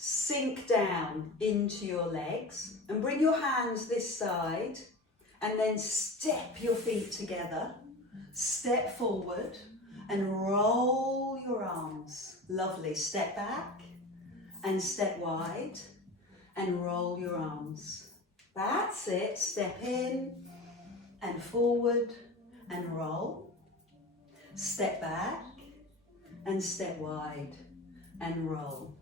sink down into your legs and bring your hands this side and then step your feet together. Step forward and roll your arms. Lovely. Step back and step wide and roll your arms. That's it. Step in and forward and roll. Step back and step wide and roll.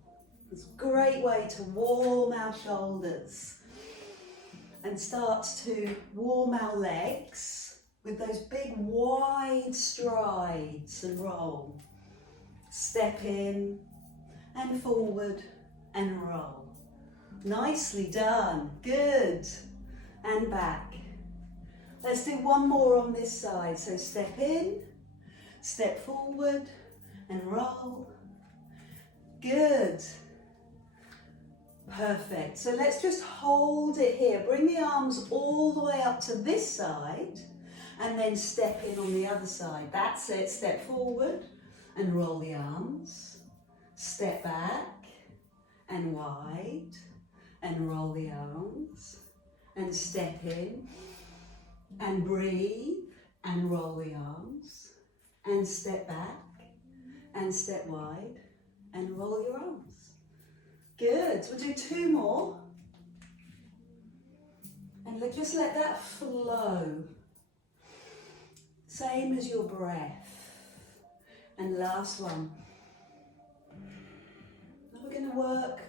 It's a great way to warm our shoulders and start to warm our legs with those big wide strides and roll. Step in and forward and roll. Nicely done. Good. And back. Let's do one more on this side. So step in, step forward and roll. Good. Perfect. So let's just hold it here. Bring the arms all the way up to this side and then step in on the other side. That's it. Step forward and roll the arms. Step back and wide and roll the arms. And step in and breathe and roll the arms. And step back and step wide and roll your arms. Good. We'll do two more. And just let that flow. Same as your breath. And last one. Now we're going to work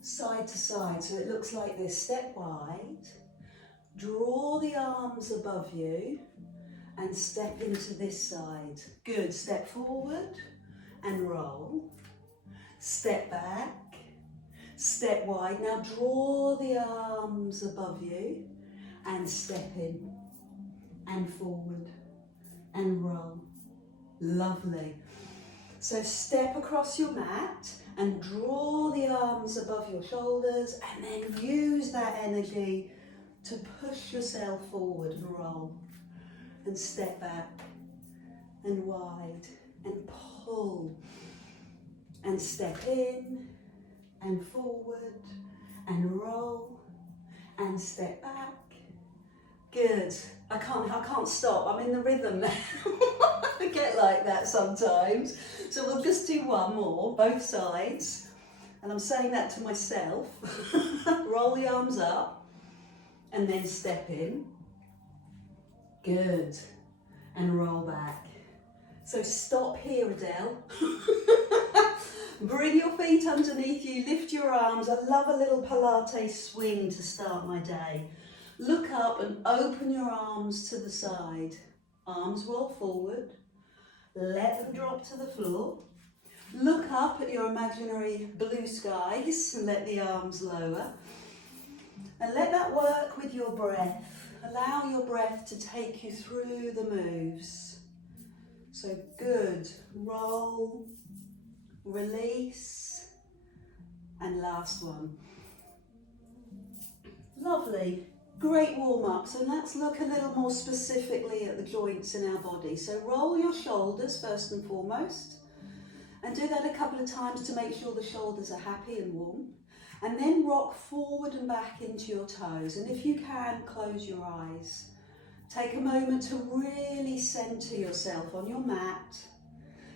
side to side. So it looks like this. Step wide. Draw the arms above you and step into this side. Good. Step forward and roll. Step back. Step wide. Now draw the arms above you and step in and forward and roll. Lovely. So step across your mat and draw the arms above your shoulders and then use that energy to push yourself forward and roll. And step back and wide and pull and step in and forward and roll and step back. Good. I can't stop. I'm in the rhythm now. I get like that sometimes. So we'll just do one more, both sides. And I'm saying that to myself. Roll the arms up and then step in. Good. And roll back. So stop here, Adele. Bring your feet underneath you, lift your arms. I love a little Pilates swing to start my day. Look up and open your arms to the side. Arms roll forward. Let them drop to the floor. Look up at your imaginary blue skies and let the arms lower. And let that work with your breath. Allow your breath to take you through the moves. So good. Roll. Release, and last one. Lovely, great warm-up. So let's look a little more specifically at the joints in our body. So roll your shoulders first and foremost, and do that a couple of times to make sure the shoulders are happy and warm. And then rock forward and back into your toes, and if you can, close your eyes. Take a moment to really center yourself on your mat.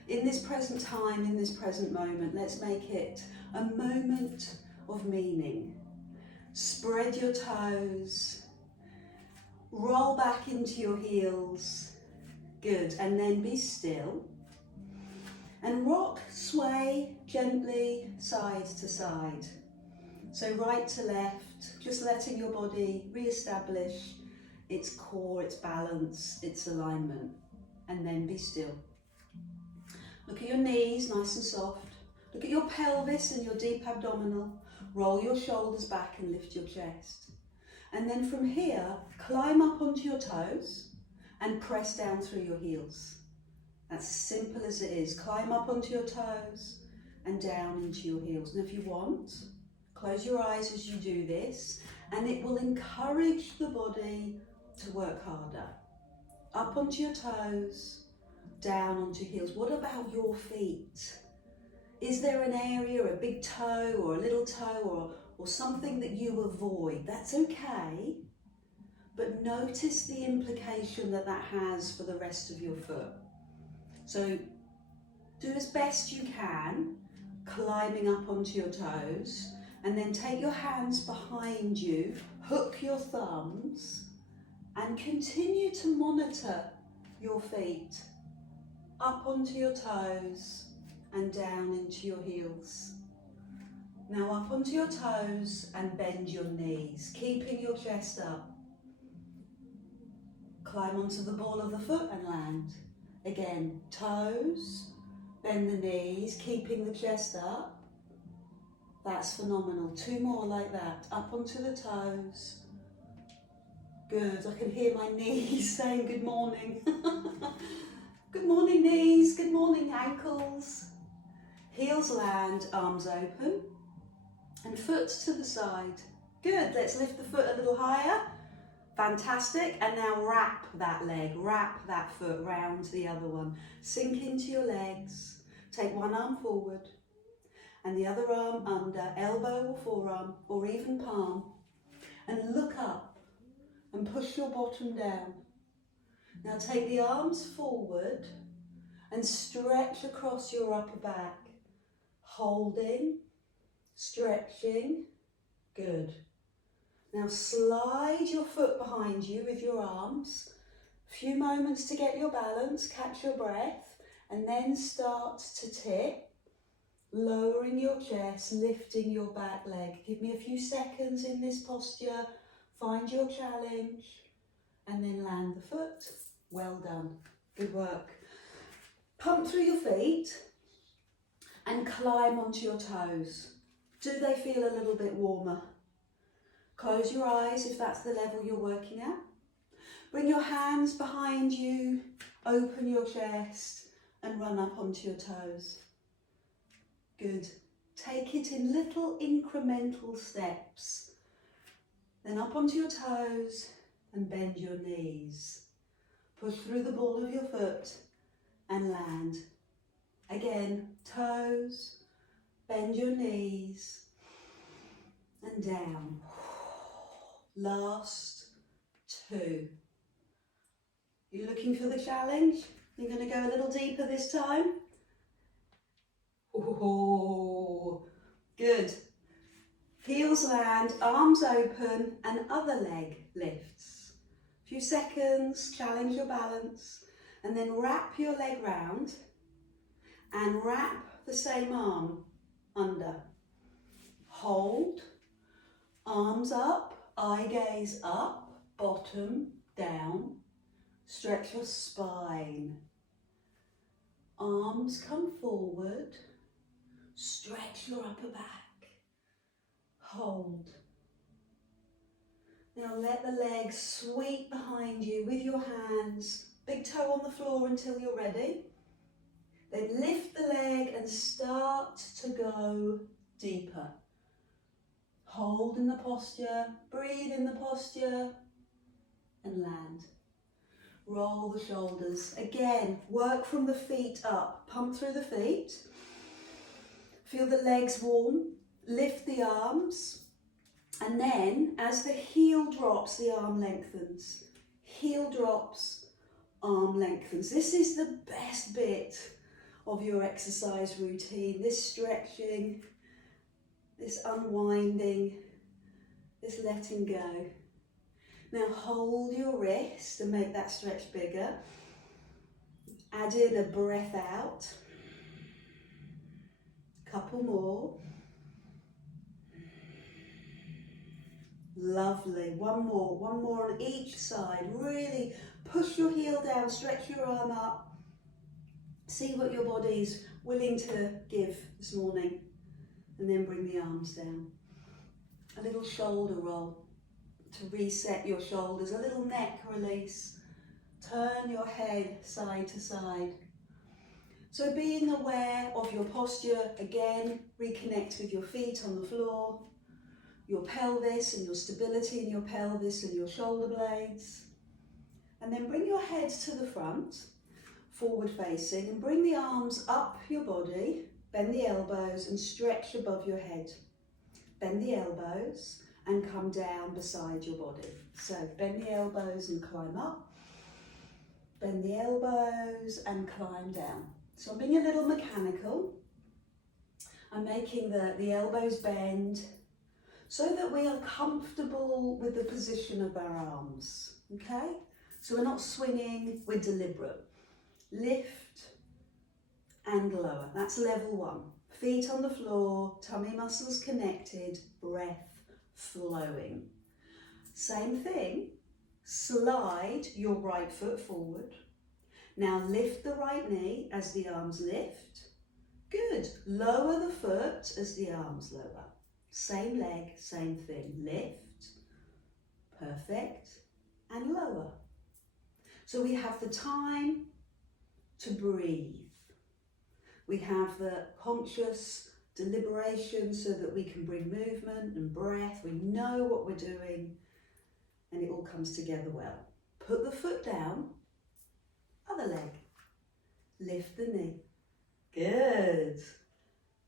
In this present time, in this present moment, let's make it a moment of meaning. Spread your toes, roll back into your heels, good, and then be still. And rock, sway gently side to side. So right to left, just letting your body re-establish its core, its balance, its alignment, and then be still. Look at your knees, nice and soft. Look at your pelvis and your deep abdominal. Roll your shoulders back and lift your chest. And then from here, climb up onto your toes and press down through your heels. That's as simple as it is. Climb up onto your toes and down into your heels. And if you want, close your eyes as you do this, and it will encourage the body to work harder. Up onto your toes, down onto heels. What about your feet? Is there an area, a big toe or a little toe or something that you avoid? That's okay, but notice the implication that that has for the rest of your foot. So do as best you can, climbing up onto your toes, and then take your hands behind you, hook your thumbs, and continue to monitor your feet up onto your toes and down into your heels. Now up onto your toes and bend your knees, keeping your chest up. Climb onto the ball of the foot and land. Again, toes, bend the knees, keeping the chest up. That's phenomenal. 2 more like that. Up onto the toes. Good. I can hear my knees saying good morning. Good morning, knees. Good morning, ankles. Heels land, arms open. And foot to the side. Good. Let's lift the foot a little higher. Fantastic. And now wrap that leg, wrap that foot round the other one. Sink into your legs. Take one arm forward and the other arm under, elbow or forearm or even palm. And look up and push your bottom down. Now take the arms forward and stretch across your upper back. Holding, stretching, good. Now slide your foot behind you with your arms. A few moments to get your balance, catch your breath, and then start to tip, lowering your chest, lifting your back leg. Give me a few seconds in this posture, find your challenge, and then land the foot. Well done, good work. Pump through your feet and climb onto your toes. Do they feel a little bit warmer? Close your eyes if that's the level you're working at. Bring your hands behind you, open your chest and run up onto your toes. Good. Take it in little incremental steps. Then up onto your toes and bend your knees. Push through the ball of your foot and land. Again, toes, bend your knees and down. Last 2. You looking for the challenge? You're going to go a little deeper this time? Oh, good. Heels land, arms open and other leg lifts. A few seconds, challenge your balance and then wrap your leg round and wrap the same arm under. Hold, arms up, eye gaze up, bottom down. Stretch your spine. Arms come forward. Stretch your upper back. Hold. Now let the legs sweep behind you with your hands. Big toe on the floor until you're ready. Then lift the leg and start to go deeper. Hold in the posture, breathe in the posture and land. Roll the shoulders. Again, work from the feet up. Pump through the feet. Feel the legs warm. Lift the arms. And then, as the heel drops, the arm lengthens. Heel drops, arm lengthens. This is the best bit of your exercise routine. This stretching, this unwinding, this letting go. Now hold your wrist and make that stretch bigger. Add in a breath out. Couple more. Lovely. One more on each side. Really push your heel down, stretch your arm up. See what your body's willing to give this morning. And then bring the arms down. A little shoulder roll to reset your shoulders, a little neck release. Turn your head side to side. So being aware of your posture, again, reconnect with your feet on the floor, your pelvis and your stability in your pelvis and your shoulder blades. And then bring your head to the front, forward facing, and bring the arms up your body, Bend the elbows and stretch above your head. Bend the elbows and come down beside your body. So bend the elbows and climb up. Bend the elbows and climb down. So I'm being a little mechanical. I'm making the elbows bend so that we are comfortable with the position of our arms, okay? So we're not swinging, we're deliberate. Lift and lower, that's level one. Feet on the floor, tummy muscles connected, breath flowing. Same thing, slide your right foot forward. Now lift the right knee as the arms lift. Good, lower the foot as the arms lower. Same leg, same thing, lift, perfect, and lower. So we have the time to breathe. We have the conscious deliberation so that we can bring movement and breath. We know what we're doing and it all comes together well. Put the foot down, other leg, lift the knee. Good.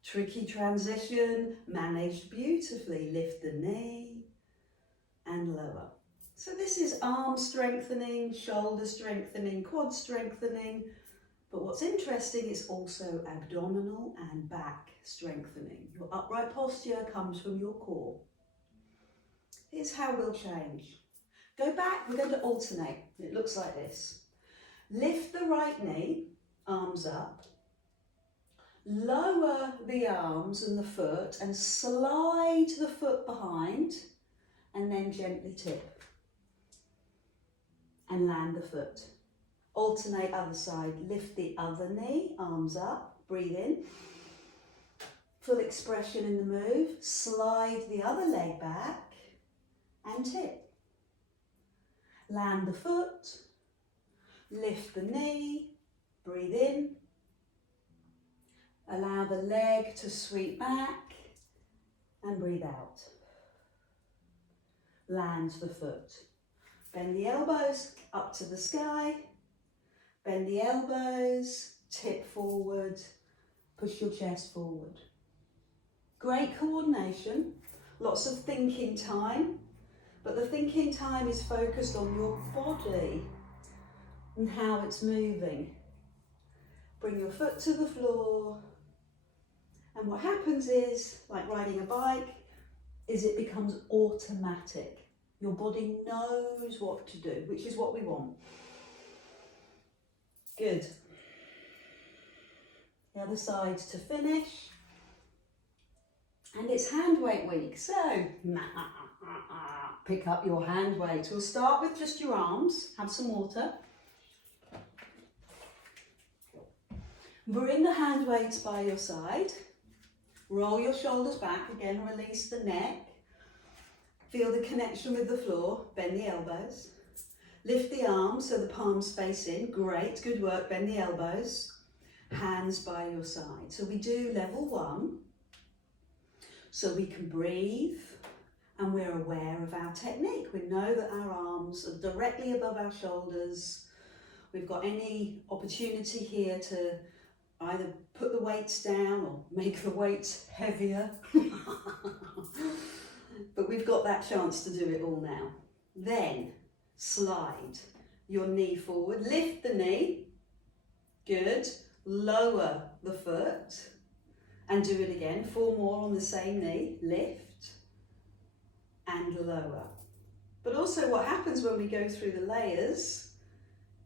Tricky transition, managed beautifully. Lift the knee and lower. So this is arm strengthening, shoulder strengthening, quad strengthening. But what's interesting is also abdominal and back strengthening. Your upright posture comes from your core. Here's how we'll change. Go back, we're going to alternate. It looks like this. Lift the right knee, arms up. Lower the arms and the foot and slide the foot behind and then gently tip. And land the foot. Alternate other side, lift the other knee, arms up, breathe in. Full expression in the move, slide the other leg back and tip. Land the foot, lift the knee, breathe in. Allow the leg to sweep back and breathe out. Land the foot. Bend the elbows up to the sky. Bend the elbows, tip forward, push your chest forward. Great coordination, lots of thinking time, but the thinking time is focused on your body and how it's moving. Bring your foot to the floor, and what happens is, like riding a bike, is it becomes automatic. Your body knows what to do, which is what we want. Good. The other side to finish. And it's hand weight week, so pick up your hand weight. We'll start with just your arms, have some water. Bring the hand weights by your side. Roll your shoulders back, again release the neck. Feel the connection with the floor, bend the elbows. Lift the arms so the palms face in, great, good work, bend the elbows. Hands by your side. So we do level one, so we can breathe and we're aware of our technique. We know that our arms are directly above our shoulders. We've got any opportunity here to either put the weights down or make the weights heavier. But we've got that chance to do it all now. Then slide your knee forward, lift the knee, good, lower the foot and do it again, 4 more on the same knee, lift and lower. But also what happens when we go through the layers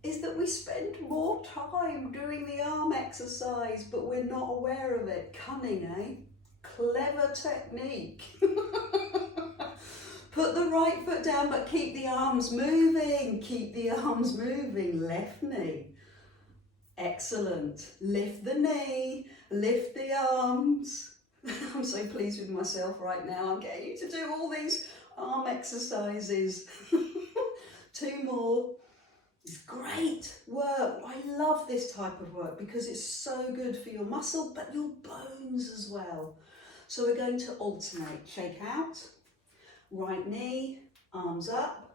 is that we spend more time doing the arm exercise, but we're not aware of it. Cunning, eh? Clever technique. Put the right foot down, but keep the arms moving. Keep the arms moving. Left knee. Excellent. Lift the knee, lift the arms. I'm so pleased with myself right now. I'm getting you to do all these arm exercises. 2 more. It's great work. I love this type of work because it's so good for your muscle, but your bones as well. So we're going to alternate. Shake out. Right knee, arms up.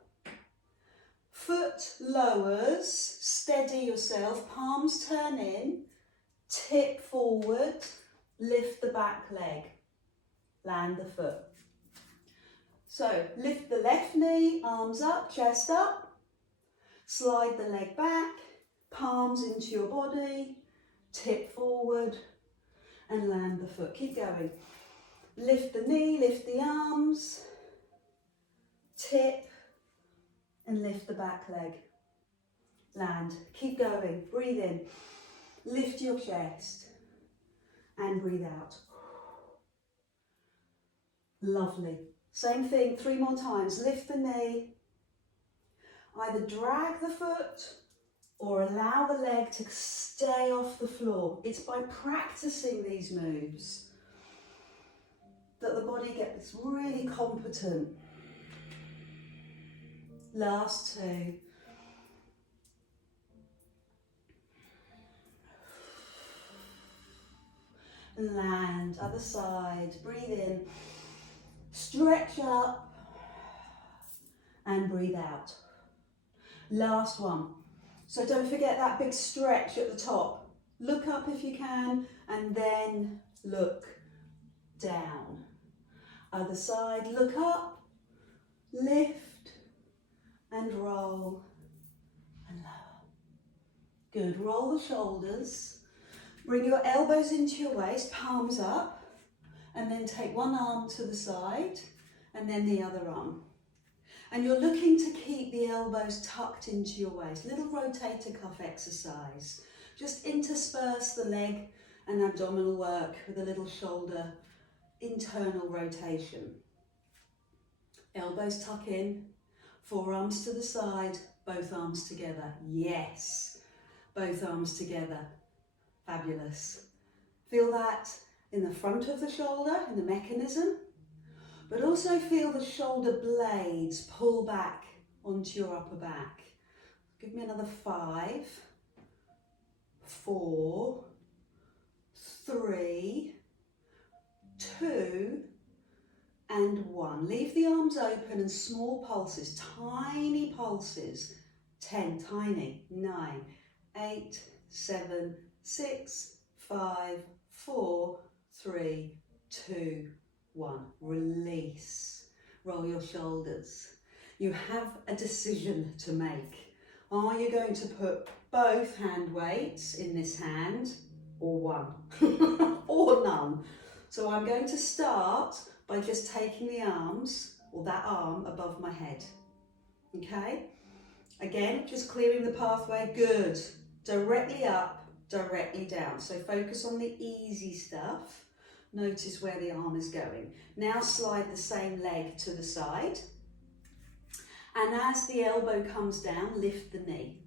Foot lowers, steady yourself, palms turn in, tip forward, lift the back leg, land the foot. So lift the left knee, arms up, chest up, slide the leg back, palms into your body, tip forward and land the foot. Keep going. Lift the knee, lift the arms, tip and lift the back leg. Land. Keep going. Breathe in. Lift your chest and breathe out. Lovely. Same thing 3 more times. Lift the knee. Either drag the foot or allow the leg to stay off the floor. It's by practicing these moves that the body gets really competent. Last 2. Land, other side, breathe in, stretch up and breathe out. Last one. So don't forget that big stretch at the top. Look up if you can and then look down. Other side, look up, lift and roll and lower. Good, roll the shoulders. Bring your elbows into your waist, palms up, and then take one arm to the side and then the other arm. And you're looking to keep the elbows tucked into your waist. Little rotator cuff exercise. Just intersperse the leg and abdominal work with a little shoulder internal rotation. Elbows tuck in, forearms to the side, both arms together. Yes, both arms together. Fabulous. Feel that in the front of the shoulder, in the mechanism, but also feel the shoulder blades pull back onto your upper back. Give me another 5, 4, 3, 2, and 1. Leave the arms open and small pulses, tiny pulses. 10, tiny, 9, 8, 7, 6, 5, 4, 3, 2, 1. Release. Roll your shoulders. You have a decision to make. Are you going to put both hand weights in this hand or one or none? So I'm going to start by just taking the arms or that arm above my head. Okay? Again, just clearing the pathway. Good. Directly up. Directly down. So focus on the easy stuff. Notice where the arm is going. Now slide the same leg to the side. And as the elbow comes down, lift the knee.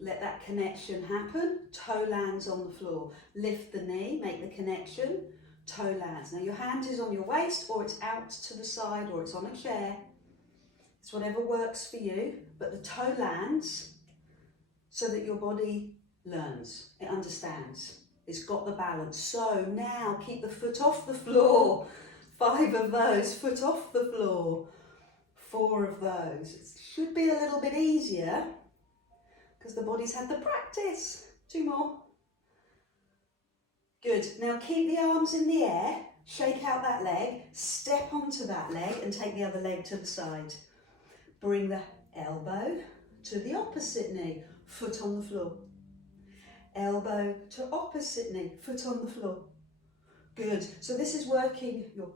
Let that connection happen. Toe lands on the floor. Lift the knee, make the connection. Toe lands. Now your hand is on your waist or it's out to the side or it's on a chair. It's whatever works for you. But the toe lands so that your body learns, it understands, it's got the balance. So now keep the foot off the floor. 5 of those, foot off the floor. 4 of those. It should be a little bit easier because the body's had the practice. 2 more. Good. Now keep the arms in the air, shake out that leg, step onto that leg and take the other leg to the side. Bring the elbow to the opposite knee, foot on the floor. Elbow to opposite knee, foot on the floor. Good. So this is working your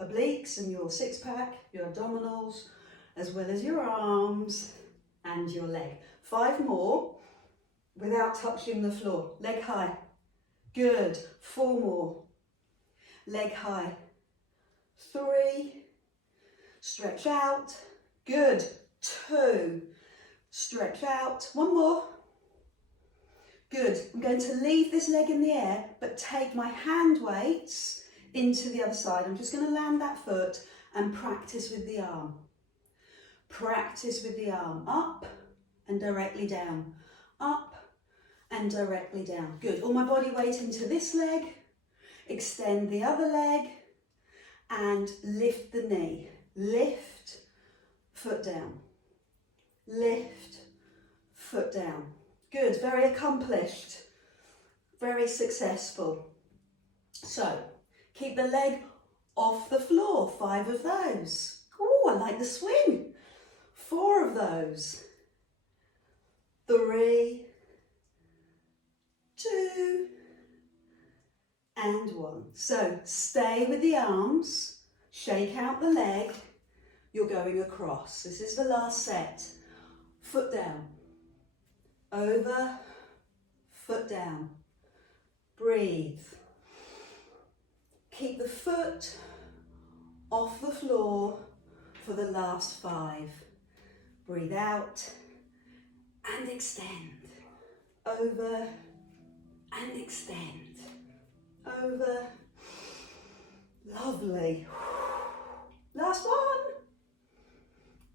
obliques and your six-pack, your abdominals, as well as your arms and your leg. 5 more without touching the floor. Leg high. Good. 4 more. Leg high. 3. Stretch out. Good. 2. Stretch out. 1 more. Good. I'm going to leave this leg in the air, but take my hand weights into the other side. I'm just going to land that foot and practice with the arm. Practice with the arm. Up and directly down. Up and directly down. Good. All my body weight into this leg. Extend the other leg and lift the knee. Lift, foot down. Lift, foot down. Good, very accomplished, very successful. So keep the leg off the floor, 5 of those. Oh, I like the swing. 4 of those. 3, 2, and 1. So stay with the arms, shake out the leg, you're going across. This is the last set. Foot down, over, foot down. Breathe. Keep the foot off the floor for the last 5. Breathe out and extend. Over and extend. Over. Lovely. Last one.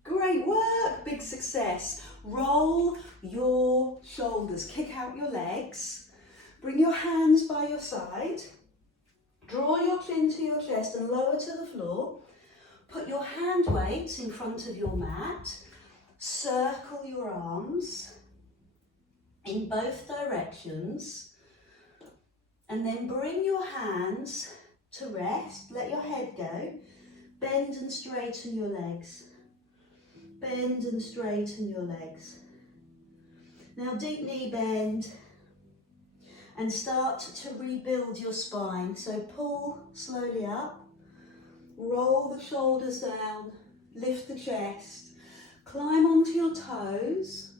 Great work. Big success. Roll your shoulders. Kick out your legs. Bring your hands by your side. Draw your chin to your chest and lower to the floor. Put your hand weights in front of your mat. Circle your arms in both directions. And then bring your hands to rest. Let your head go. Bend and straighten your legs. Bend and straighten your legs. Now deep knee bend. And start to rebuild your spine. So pull slowly up, roll the shoulders down, lift the chest, climb onto your toes,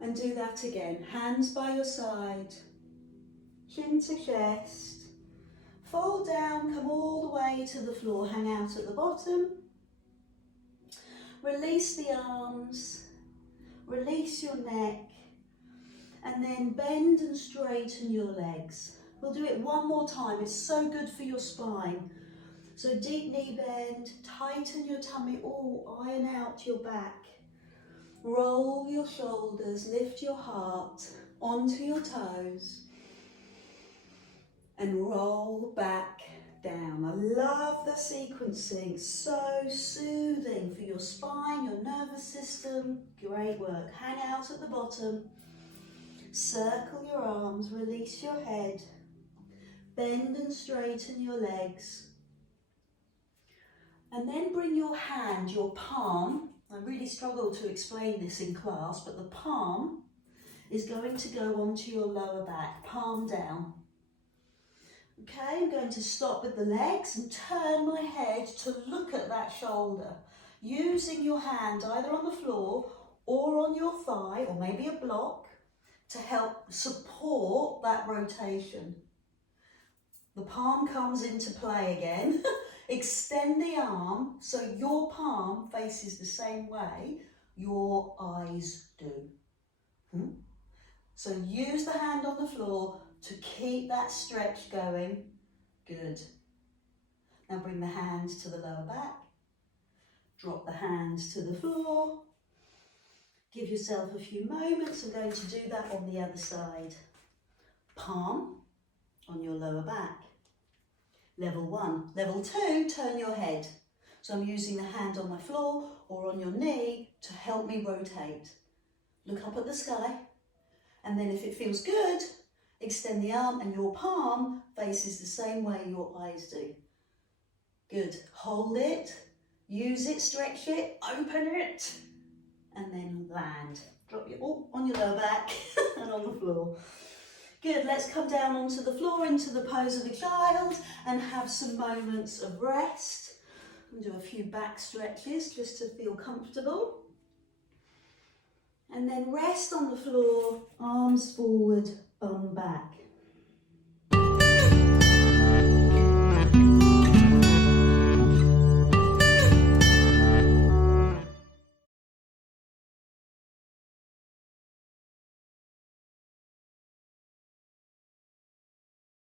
and do that again. Hands by your side, chin to chest, fold down, come all the way to the floor, hang out at the bottom. Release the arms, release your neck, and then bend and straighten your legs. We'll do it one more time. It's so good for your spine. So deep knee bend, tighten your tummy, iron out your back. Roll your shoulders, lift your heart onto your toes, and roll back down. I love the sequencing. So soothing for your spine, your nervous system. Great work. Hang out at the bottom. Circle your arms, release your head, bend and straighten your legs. And then bring your hand, your palm, I really struggle to explain this in class, but the palm is going to go onto your lower back, palm down. Okay, I'm going to stop with the legs and turn my head to look at that shoulder, using your hand either on the floor or on your thigh, or maybe a block, to help support that rotation. The palm comes into play again. Extend the arm so your palm faces the same way your eyes do. So use the hand on the floor to keep that stretch going. Good. Now bring the hand to the lower back. Drop the hand to the floor. Give yourself a few moments. I'm going to do that on the other side. Palm on your lower back. Level 1. Level 2, turn your head. So I'm using the hand on my floor or on your knee to help me rotate. Look up at the sky, and then if it feels good, extend the arm and your palm faces the same way your eyes do. Good. Hold it, use it, stretch it, open it, and then land. Drop your on your lower back and on the floor. Good, let's come down onto the floor into the pose of a child and have some moments of rest. And do a few back stretches just to feel comfortable. And then rest on the floor, arms forward, bum back.